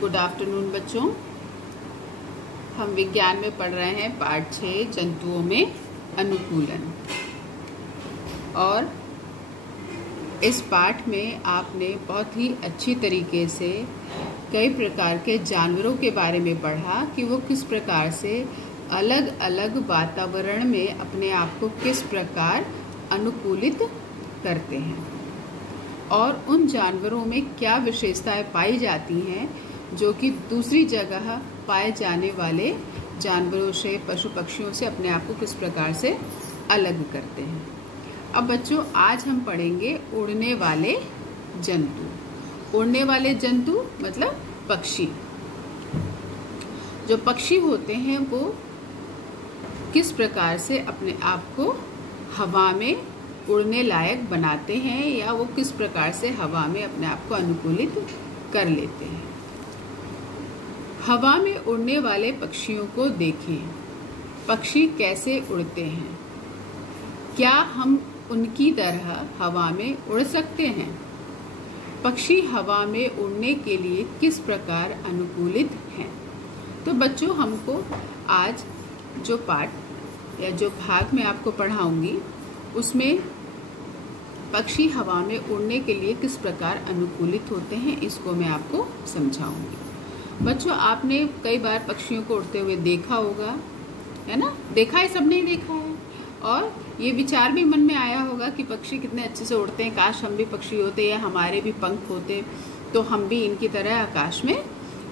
Good afternoon बच्चों। हम विज्ञान में पढ़ रहे हैं पाठ 6 जंतुओं में अनुकूलन। और इस पाठ में आपने बहुत ही अच्छी तरीके से कई प्रकार के जानवरों के बारे में पढ़ा कि वो किस प्रकार से अलग अलग वातावरण में अपने आप को किस प्रकार अनुकूलित करते हैं और उन जानवरों में क्या विशेषताएं पाई जाती हैं जो कि दूसरी जगह पाए जाने वाले जानवरों से, पशु पक्षियों से अपने आप को किस प्रकार से अलग करते हैं। अब बच्चों, आज हम पढ़ेंगे उड़ने वाले जंतु। उड़ने वाले जंतु मतलब पक्षी। जो पक्षी होते हैं वो किस प्रकार से अपने आप को हवा में उड़ने लायक बनाते हैं या वो किस प्रकार से हवा में अपने आप को अनुकूलित कर लेते हैं। हवा में उड़ने वाले पक्षियों को देखें। पक्षी कैसे उड़ते हैं? क्या हम उनकी तरह हवा में उड़ सकते हैं? पक्षी हवा में उड़ने के लिए किस प्रकार अनुकूलित हैं? तो बच्चों, हमको आज जो पाठ या जो भाग मैं आपको पढ़ाऊंगी उसमें पक्षी हवा में उड़ने के लिए किस प्रकार अनुकूलित होते हैं इसको मैं आपको समझाऊंगी। बच्चों, आपने कई बार पक्षियों को उड़ते हुए देखा होगा, है ना? देखा है, सबने ही देखा है। और ये विचार भी मन में आया होगा कि पक्षी कितने अच्छे से उड़ते हैं, काश हम भी पक्षी होते या हमारे भी पंख होते तो हम भी इनकी तरह आकाश में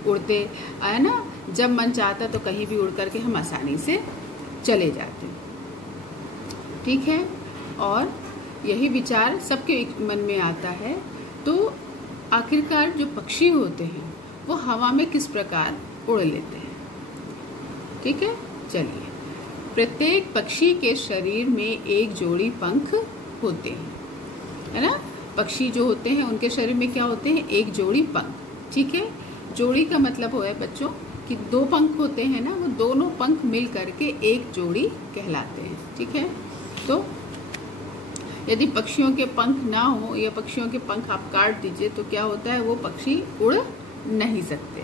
उड़ते, है ना? जब मन चाहता तो कहीं भी उड़ करके हम आसानी से चले जाते। ठीक है, और यही विचार सबके मन में आता है। तो आखिरकार जो पक्षी होते हैं वो हवा में किस प्रकार उड़ लेते हैं? ठीक है, चलिए। प्रत्येक पक्षी के शरीर में एक जोड़ी पंख होते हैं, है ना? पक्षी जो होते हैं उनके शरीर में क्या होते हैं? एक जोड़ी पंख। ठीक है, जोड़ी का मतलब हो है बच्चों कि दो पंख होते हैं ना, वो दोनों पंख मिल करके एक जोड़ी कहलाते हैं। ठीक है, तो यदि पक्षियों के पंख ना हो या पक्षियों के पंख आप काट दीजिए तो क्या होता है? वो पक्षी उड़ नहीं सकते।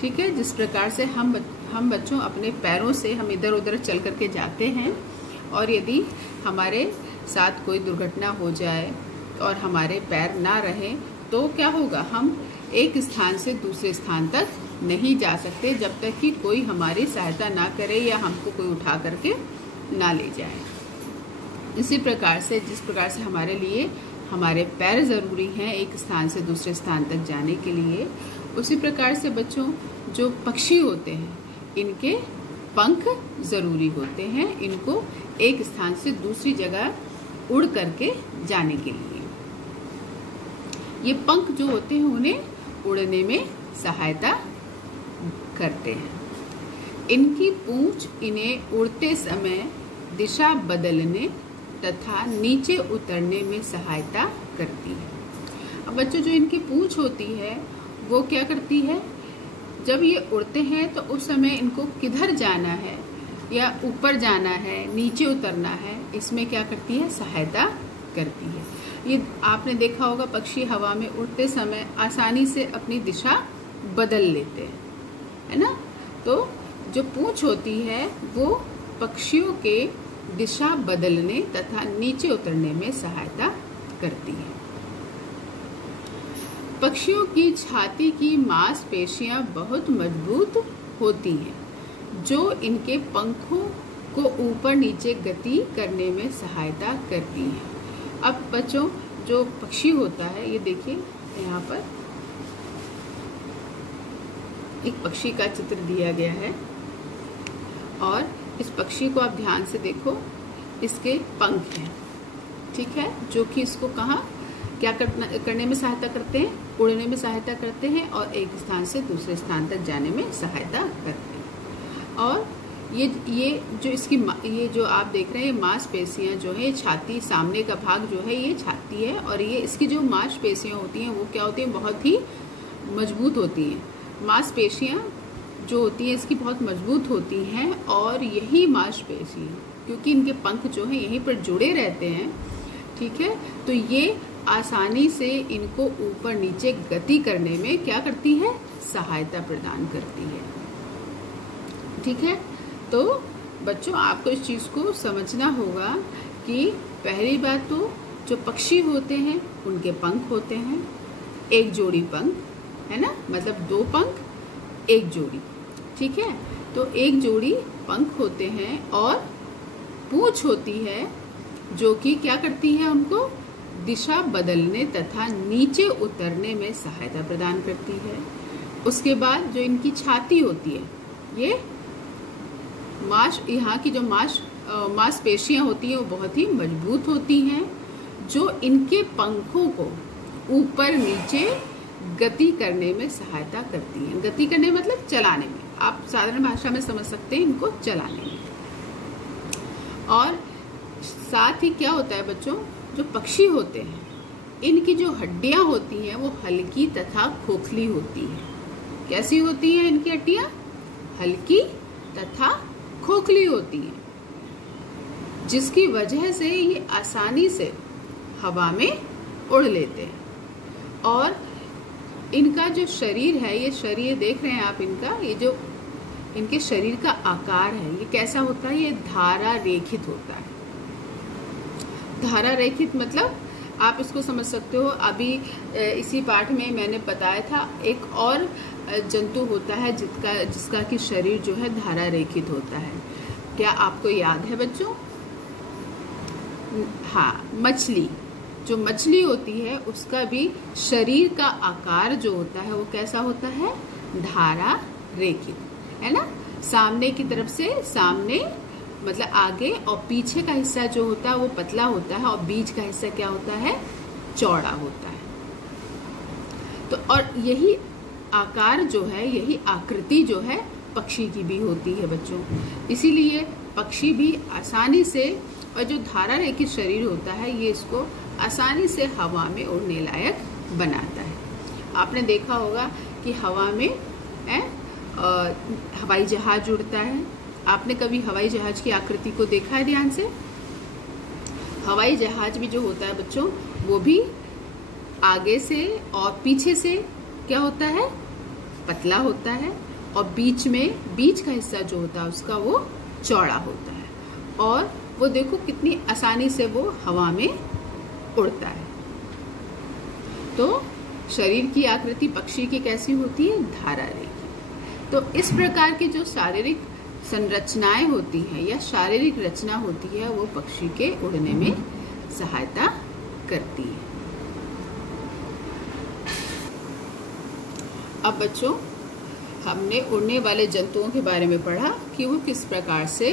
ठीक है, जिस प्रकार से हम बच्चों अपने पैरों से हम इधर उधर चल करके जाते हैं और यदि हमारे साथ कोई दुर्घटना हो जाए और हमारे पैर ना रहे तो क्या होगा? हम एक स्थान से दूसरे स्थान तक नहीं जा सकते जब तक कि कोई हमारी सहायता ना करे या हमको कोई उठा करके ना ले जाए। इसी प्रकार से जिस प्रकार से हमारे लिए हमारे पैर ज़रूरी हैं एक स्थान से दूसरे स्थान तक जाने के लिए, उसी प्रकार से बच्चों जो पक्षी होते हैं इनके पंख ज़रूरी होते हैं इनको एक स्थान से दूसरी जगह उड़ करके जाने के लिए। ये पंख जो होते हैं उन्हें उड़ने में सहायता करते हैं। इनकी पूंछ इन्हें उड़ते समय दिशा बदलने तथा नीचे उतरने में सहायता करती है। अब बच्चों, जो इनकी पूंछ होती है वो क्या करती है? जब ये उड़ते हैं तो उस समय इनको किधर जाना है या ऊपर जाना है, नीचे उतरना है, इसमें क्या करती है? सहायता करती है। ये आपने देखा होगा पक्षी हवा में उड़ते समय आसानी से अपनी दिशा बदल लेते हैं, है ना? तो जो पूंछ होती है वो पक्षियों के दिशा बदलने तथा नीचे उतरने में सहायता करती है। पक्षियों की छाती की मांसपेशियां बहुत मजबूत होती हैं जो इनके पंखों को ऊपर नीचे गति करने में सहायता करती हैं। अब बच्चों, जो पक्षी होता है, ये देखिए यहाँ पर एक पक्षी का चित्र दिया गया है और इस पक्षी को आप ध्यान से देखो, इसके पंख हैं। ठीक है, जो कि इसको कहाँ क्या करने में सहायता करते हैं? उड़ने में सहायता करते हैं और एक स्थान से दूसरे स्थान तक जाने में सहायता करते हैं। और ये जो आप देख रहे हैं मांसपेशियां जो है, छाती सामने का भाग जो है ये छाती है और ये इसकी जो मांसपेशियां होती हैं वो क्या होती हैं? बहुत ही मजबूत होती हैं। मांसपेशियां जो होती है इसकी बहुत मजबूत होती हैं और यही मांसपेशी क्योंकि इनके पंख जो हैं यहीं पर जुड़े रहते हैं। ठीक है, तो ये आसानी से इनको ऊपर नीचे गति करने में क्या करती है, सहायता प्रदान करती है। ठीक है, तो बच्चों आपको इस चीज को समझना होगा कि पहली बात तो जो पक्षी होते हैं उनके पंख होते हैं, एक जोड़ी पंख है ना, मतलब 2 पंख 1 जोड़ी। ठीक है, तो 1 जोड़ी पंख होते हैं और पूंछ होती है जो कि क्या करती है, उनको दिशा बदलने तथा नीचे उतरने में सहायता प्रदान करती है। उसके बाद जो इनकी छाती होती है, ये यहाँ की जो मांसपेशियां होती हैं वो बहुत ही मजबूत होती हैं, जो इनके पंखों को ऊपर नीचे गति करने में सहायता करती हैं। गति करने मतलब चलाने में, आप साधारण भाषा में समझ सकते हैं इनको चलाने में। और साथ ही क्या होता है बच्चों, जो पक्षी होते हैं इनकी जो हड्डियां होती हैं वो हल्की तथा खोखली होती हैं। कैसी होती हैं इनकी हड्डियां? हल्की तथा खोखली होती हैं, जिसकी वजह से ये आसानी से हवा में उड़ लेते हैं। और इनका जो शरीर है, ये शरीर देख रहे हैं आप इनका, ये जो इनके शरीर का आकार है ये कैसा होता है, ये धारा रेखित होता है। धारा रेखित मतलब आप इसको समझ सकते हो, अभी इसी पाठ में मैंने बताया था एक और जंतु होता है जिसका कि शरीर जो है धारा रेखित होता है। क्या आपको याद है बच्चों? हाँ, मछली। जो मछली होती है उसका भी शरीर का आकार जो होता है वो कैसा होता है, धारा रेखित, है ना। सामने की तरफ से सामने मतलब आगे, और पीछे का हिस्सा जो होता है वो पतला होता है और बीच का हिस्सा क्या होता है, चौड़ा होता है। तो और यही आकार जो है, यही आकृति जो है पक्षी की भी होती है बच्चों। इसीलिए पक्षी भी आसानी से, और जो धारा रेखित शरीर होता है ये इसको आसानी से हवा में उड़ने लायक बनाता है। आपने देखा होगा कि हवा में हवाई जहाज उड़ता है। आपने कभी हवाई जहाज की आकृति को देखा है ध्यान से? हवाई जहाज भी जो होता है बच्चों वो भी आगे से और पीछे से क्या होता है, पतला होता है, और बीच का हिस्सा जो होता है उसका वो चौड़ा होता है। और वो देखो कितनी आसानी से वो हवा में उड़ता है। तो शरीर की आकृति पक्षी की कैसी होती है, धारा रेखित। तो इस प्रकार की जो शारीरिक संरचनाएं होती हैं या शारीरिक रचना होती है वो पक्षी के उड़ने में सहायता करती है। अब बच्चों हमने उड़ने वाले जंतुओं के बारे में पढ़ा कि वो किस प्रकार से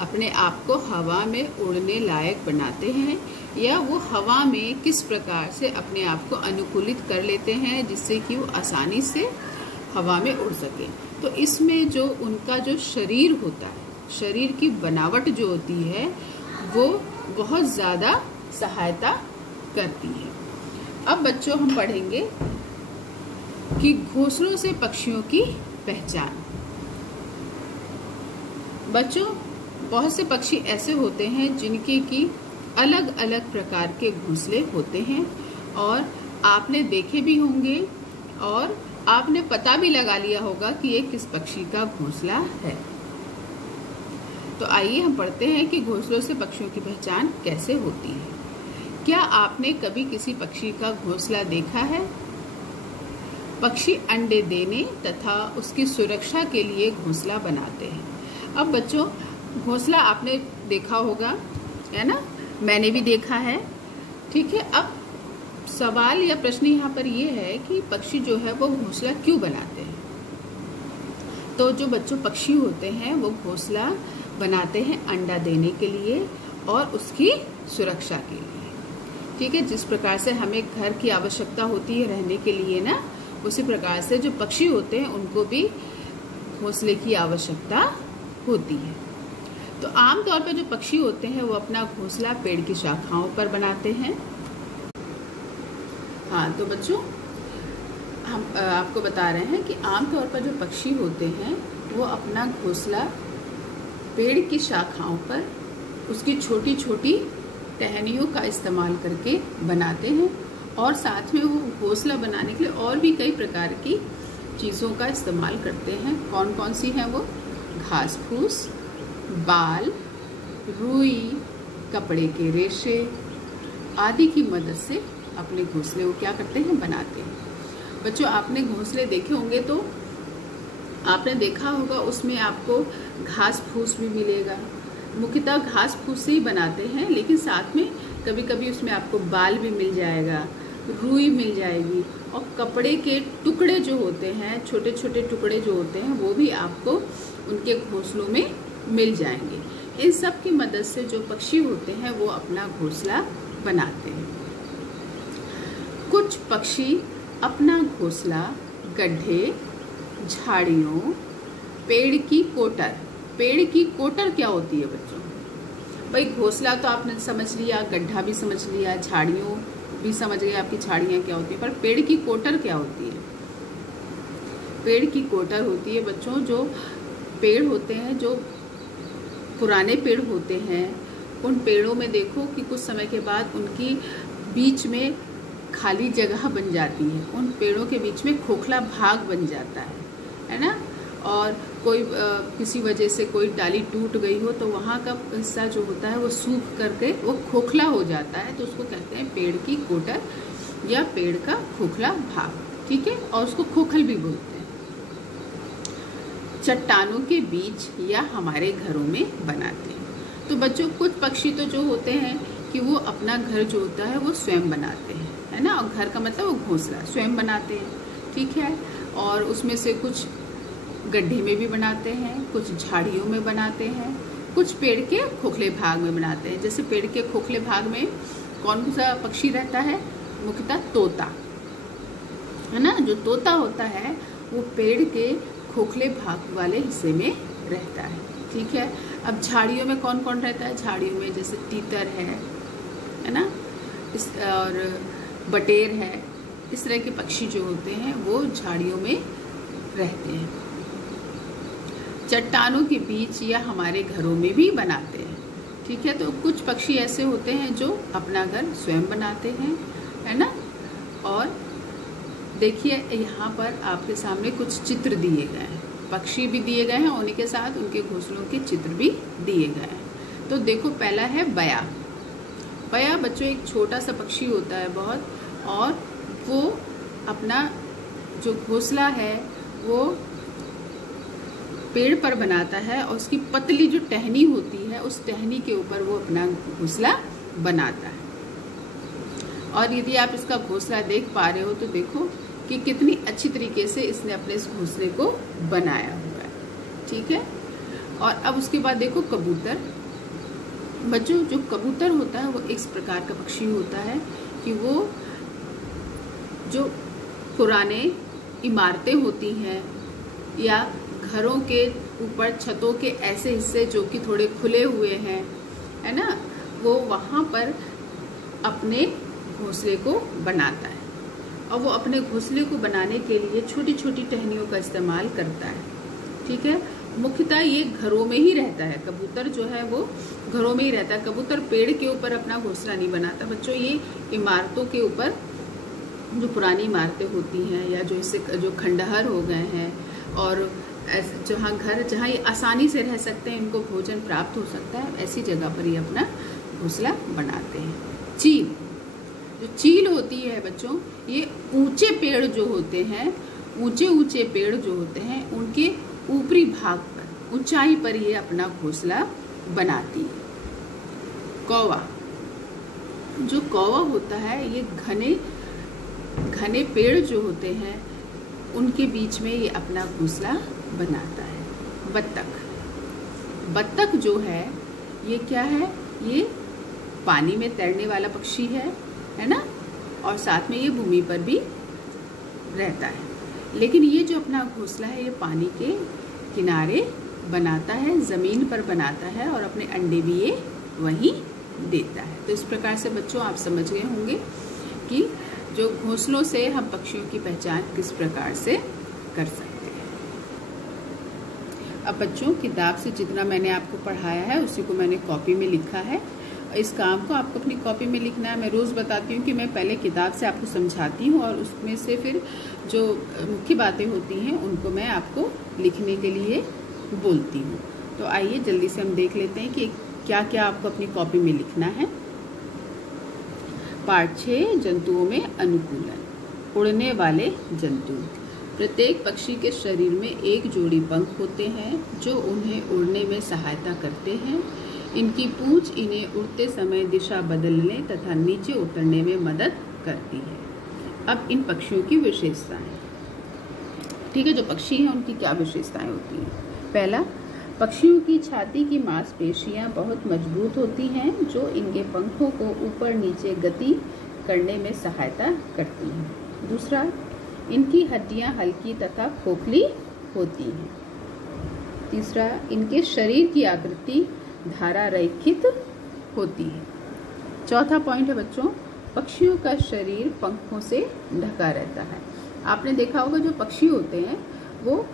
अपने आप को हवा में उड़ने लायक बनाते हैं, या वो हवा में किस प्रकार से अपने आप को अनुकूलित कर लेते हैं जिससे कि वो आसानी से हवा में उड़ सके। तो इसमें जो उनका जो शरीर होता है, शरीर की बनावट जो होती है वो बहुत ज़्यादा सहायता करती है। अब बच्चों हम पढ़ेंगे कि घोंसलों से पक्षियों की पहचान। बच्चों बहुत से पक्षी ऐसे होते हैं जिनके की अलग अलग प्रकार के घोंसले होते हैं, और आपने देखे भी होंगे और आपने पता भी लगा लिया होगा कि ये किस पक्षी का घोंसला है। तो आइए हम पढ़ते हैं कि घोंसलों से पक्षियों की पहचान कैसे होती है। क्या आपने कभी किसी पक्षी का घोंसला देखा है? पक्षी अंडे देने तथा उसकी सुरक्षा के लिए घोंसला बनाते हैं। अब बच्चों घोंसला आपने देखा होगा, है ना, मैंने भी देखा है। ठीक है, अब सवाल या प्रश्न यहाँ पर ये है कि पक्षी जो है वो घोंसला क्यों बनाते हैं। तो जो बच्चों पक्षी होते हैं वो घोंसला बनाते हैं अंडा देने के लिए और उसकी सुरक्षा के लिए। ठीक है, जिस प्रकार से हमें घर की आवश्यकता होती है रहने के लिए ना, उसी प्रकार से जो पक्षी होते हैं उनको भी घोंसले की आवश्यकता होती है। तो आमतौर पर जो पक्षी होते हैं वो अपना घोंसला पेड़ की शाखाओं पर बनाते हैं। हाँ, तो बच्चों हम आपको बता रहे हैं कि आमतौर पर जो पक्षी होते हैं वो अपना घोंसला पेड़ की शाखाओं पर उसकी छोटी छोटी टहनियों का इस्तेमाल करके बनाते हैं, और साथ में वो घोंसला बनाने के लिए और भी कई प्रकार की चीज़ों का इस्तेमाल करते हैं। कौन कौन सी हैं वो? घास फूस, बाल, रुई, कपड़े के रेशे आदि की मदद से अपने घोंसले को क्या करते हैं? बनाते हैं। बच्चों, आपने घोंसले देखे होंगे तो आपने देखा होगा उसमें आपको घास फूस भी मिलेगा। मुख्यतः घास फूस से ही बनाते हैं, लेकिन साथ में कभी कभी उसमें आपको बाल भी मिल जाएगा, रुई मिल जाएगी, और कपड़े के टुकड़े जो होते हैं, छोटे छोटे टुकड़े जो होते हैं, वो भी आपको उनके घोंसलों में मिल जाएंगे। इन सब की मदद से जो पक्षी होते हैं वो अपना घोंसला बनाते हैं। कुछ पक्षी अपना घोंसला गड्ढे, झाड़ियों, पेड़ की कोटर क्या होती है बच्चों? भाई घोंसला तो आपने समझ लिया, गड्ढा भी समझ लिया, झाड़ियों भी समझ गए आपकी झाड़ियाँ क्या होती है, पर पेड़ की कोटर क्या होती है? पेड़ की कोटर होती है बच्चों, जो पेड़ होते हैं, जो पुराने पेड़ होते हैं, उन पेड़ों में देखो कि कुछ समय के बाद उनकी बीच में खाली जगह बन जाती है, उन पेड़ों के बीच में खोखला भाग बन जाता है ना। और कोई किसी वजह से कोई डाली टूट गई हो तो वहाँ का हिस्सा जो होता है वो सूख करके वो खोखला हो जाता है, तो उसको कहते हैं पेड़ की कोटर या पेड़ का खोखला भाग, ठीक है। और उसको खोखल भी बोलते हैं। चट्टानों के बीच या हमारे घरों में बनाते हैं। तो बच्चों, कुछ पक्षी तो जो होते हैं कि वो अपना घर जो होता है वो स्वयं बनाते हैं, है ना। और घर का मतलब वो घोंसला स्वयं बनाते हैं, ठीक है। और उसमें से कुछ गड्ढे में भी बनाते हैं, कुछ झाड़ियों में बनाते हैं, कुछ पेड़ के खोखले भाग में बनाते हैं। जैसे पेड़ के खोखले भाग में कौन सा पक्षी रहता है? मुख्यतः तोता, है ना। जो तोता होता है वो पेड़ के खोखले भाग वाले हिस्से में रहता है, ठीक है। अब झाड़ियों में कौन कौन रहता है? झाड़ियों में जैसे तीतर है ना, और बटेर है। इस तरह के पक्षी जो होते हैं वो झाड़ियों में रहते हैं। चट्टानों के बीच या हमारे घरों में भी बनाते हैं, ठीक है। तो कुछ पक्षी ऐसे होते हैं जो अपना घर स्वयं बनाते हैं, है ना। और देखिए यहाँ पर आपके सामने कुछ चित्र दिए गए हैं, पक्षी भी दिए गए हैं, उन्हीं के साथ उनके घोंसलों के चित्र भी दिए गए हैं। तो देखो, पहला है बया। बया बच्चों एक छोटा सा पक्षी होता है बहुत, और वो अपना जो घोंसला है वो पेड़ पर बनाता है, और उसकी पतली जो टहनी होती है उस टहनी के ऊपर वो अपना घोंसला बनाता है। और यदि आप इसका घोंसला देख पा रहे हो तो देखो कि कितनी अच्छी तरीके से इसने अपने इस घोंसले को बनाया हुआ है, ठीक है। और अब उसके बाद देखो कबूतर। बच्चों, जो कबूतर होता है वो इस प्रकार का पक्षी होता है कि वो जो पुराने इमारतें होती हैं या घरों के ऊपर छतों के ऐसे हिस्से जो कि थोड़े खुले हुए हैं, है ना, वो वहाँ पर अपने घोंसले को बनाता है। और वो अपने घोंसले को बनाने के लिए छोटी छोटी टहनियों का इस्तेमाल करता है, ठीक है। मुख्यतः ये घरों में ही रहता है, कबूतर जो है वो घरों में ही रहता है। कबूतर पेड़ के ऊपर अपना घोंसला नहीं बनाता बच्चों, ये इमारतों के ऊपर, जो पुरानी इमारतें होती हैं या जो खंडहर हो गए हैं, और जहाँ ये आसानी से रह सकते हैं, इनको भोजन प्राप्त हो सकता है, ऐसी जगह पर ये अपना घोंसला बनाते हैं। चील, जो चील होती है बच्चों, ये ऊंचे पेड़ जो होते हैं, ऊंचे पेड़ जो होते हैं, उनके ऊपरी भाग पर, ऊंचाई पर ये अपना घोंसला बनाती है। कौवा, जो कौवा होता है ये घने पेड़ जो होते हैं उनके बीच में ये अपना घोंसला बनाता है। बत्तख जो है ये क्या है? ये पानी में तैरने वाला पक्षी है ना, और साथ में ये भूमि पर भी रहता है। लेकिन ये जो अपना घोंसला है ये पानी के किनारे बनाता है, ज़मीन पर बनाता है, और अपने अंडे भी ये वहीं देता है। तो इस प्रकार से बच्चों आप समझ गए होंगे कि जो घोंसलों से हम पक्षियों की पहचान किस प्रकार से कर सकते हैं। अब बच्चों, किताब से जितना मैंने आपको पढ़ाया है उसी को मैंने कॉपी में लिखा है, इस काम को आपको अपनी कॉपी में लिखना है। मैं रोज़ बताती हूँ कि मैं पहले किताब से आपको समझाती हूँ और उसमें से फिर जो मुख्य बातें होती हैं उनको मैं आपको लिखने के लिए बोलती हूँ। तो आइए जल्दी से हम देख लेते हैं कि क्या क्या आपको अपनी कॉपी में लिखना है। पाठ 6, जंतुओं में अनुकूलन। उड़ने वाले जंतु। प्रत्येक पक्षी के शरीर में एक जोड़ी पंख होते हैं जो उन्हें उड़ने में सहायता करते हैं। इनकी पूंछ इन्हें उड़ते समय दिशा बदलने तथा नीचे उतरने में मदद करती है। अब इन पक्षियों की विशेषताएं। ठीक है, जो पक्षी हैं उनकी क्या विशेषताएं होती हैं। पहला, पक्षियों की छाती की मांसपेशियां बहुत मजबूत होती हैं जो इनके पंखों को ऊपर नीचे गति करने में सहायता करती हैं। दूसरा, इनकी हड्डियां हल्की तथा खोखली होती हैं। तीसरा, इनके शरीर की आकृति धारा रहित होती है। चौथा पॉइंट है बच्चों, पक्षियों का शरीर पंखों से ढका रहता है। आपने देखा होगा जो पक्षी होते हैं वो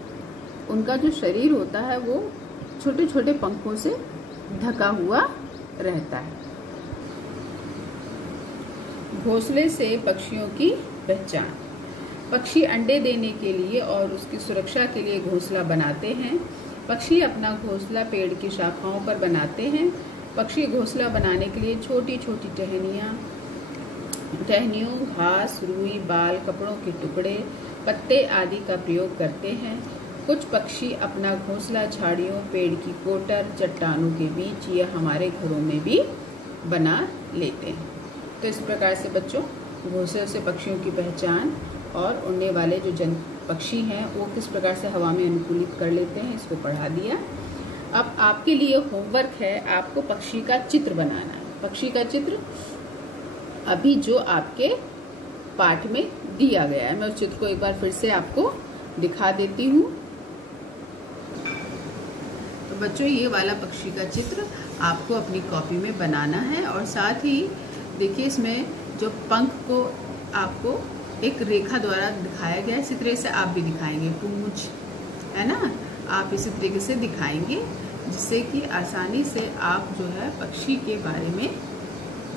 उनका जो शरीर होता है वो छोटे छोटे पंखों से ढका हुआ रहता है। घोंसले से पक्षियों की पहचान। पक्षी अंडे देने के लिए और उसकी सुरक्षा के लिए घोंसला बनाते हैं। पक्षी अपना घोंसला पेड़ की शाखाओं पर बनाते हैं। पक्षी घोंसला बनाने के लिए छोटी छोटी टहनियों, घास, रुई, बाल, कपड़ों के टुकड़े, पत्ते आदि का प्रयोग करते हैं। कुछ पक्षी अपना घोंसला झाड़ियों, पेड़ की कोटर, चट्टानों के बीच या हमारे घरों में भी बना लेते हैं। तो इस प्रकार से बच्चों घोंसले से पक्षियों की पहचान और उड़ने वाले जो पक्षी हैं वो किस प्रकार से हवा में अनुकूलित कर लेते हैं इसको पढ़ा दिया। अब आपके लिए होमवर्क है, आपको पक्षी का चित्र बनाना है। पक्षी का चित्र अभी जो आपके पाठ में दिया गया है, मैं उस चित्र को एक बार फिर से आपको दिखा देती हूँ। तो बच्चों ये वाला पक्षी का चित्र आपको अपनी कॉपी में बनाना है और साथ ही देखिए इसमें जो पंख को आपको एक रेखा द्वारा दिखाया गया है। इसी तरह से आप भी दिखाएंगे, पूंछ है ना, आप इसी तरीके से दिखाएंगे जिससे कि आसानी से आप जो है पक्षी के बारे में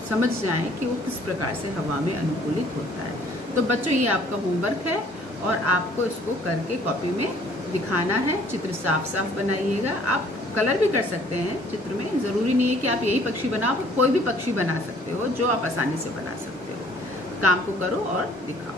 समझ जाएं कि वो किस प्रकार से हवा में अनुकूलित होता है। तो बच्चों ये आपका होमवर्क है और आपको इसको करके कॉपी में दिखाना है। चित्र साफ साफ बनाइएगा। आप कलर भी कर सकते हैं चित्र में, ज़रूरी नहीं है कि आप यही पक्षी बनाओ, कोई भी पक्षी बना सकते हो जो आप आसानी से बना सकते हो। काम को करो और दिखाओ।